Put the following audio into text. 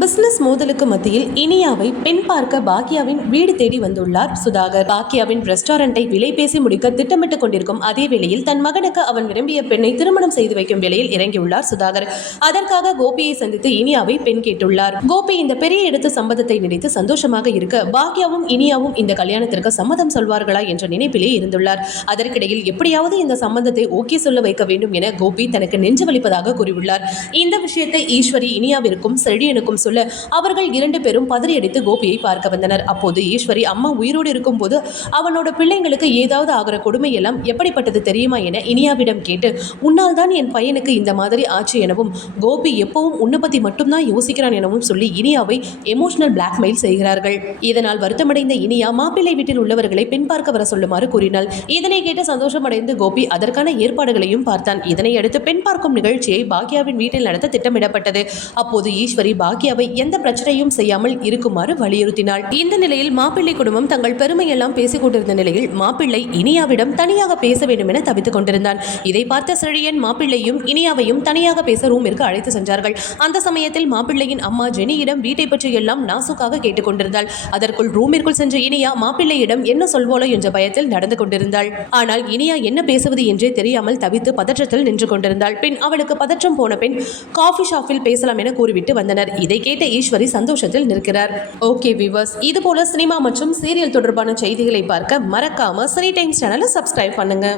Business மோதலுக்கு மத்தியில் இனியாவை பெண் பார்க்க பாக்கியாவின் வீடு தேடி வந்துள்ளார் சுதாகர். பாக்கியாவின் ரெஸ்டாரண்டை விலை பேசி முடிக்க திட்டமிட்டுக் கொண்டிருக்கும் அதே வேளையில் தன் மகனுக்கு அவன் விரும்பிய பெண்ணை திருமணம் செய்து வைக்கும் வேளையில் இறங்கியுள்ளார் சுதாகர். அதற்காக கோபியை சந்தித்து இனியாவை பெண் கேட்டுள்ளார். கோபி இந்த பெரிய இடத்து சம்மதத்தை நினைத்து சந்தோஷமாக இருக்க பாக்கியாவும் இனியாவும் இந்த கல்யாணத்திற்கு சம்மதம் சொல்வார்களா என்ற நினைப்பிலே இருந்துள்ளார். அதற்கிடையில் எப்படியாவது இந்த சம்பந்தத்தை ஓகே சொல்ல வைக்க வேண்டும் என கோபி தனக்கு நெஞ்சு வலிப்பதாக கூறியுள்ளார். இந்த விஷயத்தை ஈஸ்வரி இனியாவிற்கும் செழியனுக்கும் சொல்ல அவர்கள் இரண்டு பேரும் பதறியடித்து கோபியை பார்க்க வந்தனர். அப்போது ஈஸ்வரி அம்மா உயிரோடு இருக்கும்போது அவனோட பிள்ளைங்களுக்கு ஏதாவது ஆகிற கொடுமை எல்லாம் எப்படிப்பட்டது தெரியுமா என இனியாவிடம் கேட்டு உன்னால் தான் என் பையனுக்கு இந்த மாதிரி ஆச்சு எனவும் கோபி எப்பவும் உன்னை பத்தி மட்டும்தான் யோசிக்கிறான் எனவும் சொல்லி இனியாவை எமோஷனல் பிளாக்மெயில் செய்கிறார்கள். இதனால் வருத்தமடைந்த இனியா மாப்பிள்ளை வீட்டில் உள்ளவர்களை பெண் பார்க்க வர சொல்லுமாறு கூறினாள். இதனை கேட்டு சந்தோஷமடைந்த கோபி அதற்கான ஏற்பாடுகளையும் பார்த்தான். இதனை அடுத்து பெண் பார்க்கும் நிகழ்ச்சியை பாக்யாவின் வீட்டில் நடத்த திட்டமிடப்பட்டது. அப்போது ஈஸ்வரி பாக்யா பாக்யாவை எந்த பிரச்சனையும் செய்யாமல் இருக்குமாறு வலியுறுத்தினாள். இந்த நிலையில் மாப்பிள்ளை குடும்பம் தங்கள் பெருமையெல்லாம் பேசிக் கொண்டிருந்த நிலையில் மாப்பிள்ளை இனியாவிடம் தனியாக பேச வேண்டும் என தவித்துக் கொண்டிருந்தான். இதை பார்த்த செழியன் மாப்பிள்ளையும் இனியாவையும் தனியாக பேச ரூமிற்கு அழைத்து சென்றார்கள். அந்த சமயத்தில் மாப்பிள்ளையின் அம்மா ஜெனியிடம் வீட்டை பற்றி எல்லாம் நாசுக்காக கேட்டுக்கொண்டிருந்தாள் அதற்குள் ரூமிற்குள் சென்ற இனியா மாப்பிள்ளையிடம் என்ன சொல்வோலோ என்ற பயத்தில் நடந்து கொண்டிருந்தாள். ஆனால் இனியா என்ன பேசுவது என்றே தெரியாமல் தவித்து பதற்றத்தில் நின்று கொண்டிருந்தாள். பின் அவளுக்கு பதற்றம் போன பின் காஃபி ஷாப்பில் பேசலாம் என கூறிவிட்டு வந்தனர். இதை கேட்ட ஈஸ்வரி சந்தோஷத்தில் நிற்கிறார். ஓகே விவர்ஸ் இது போல சினிமா மற்றும் சீரியல் தொடர்பான செய்திகளை பார்க்க மறக்காம சனி டைம்ஸ் சேனலை சப்ஸ்கிரைப் பண்ணுங்க.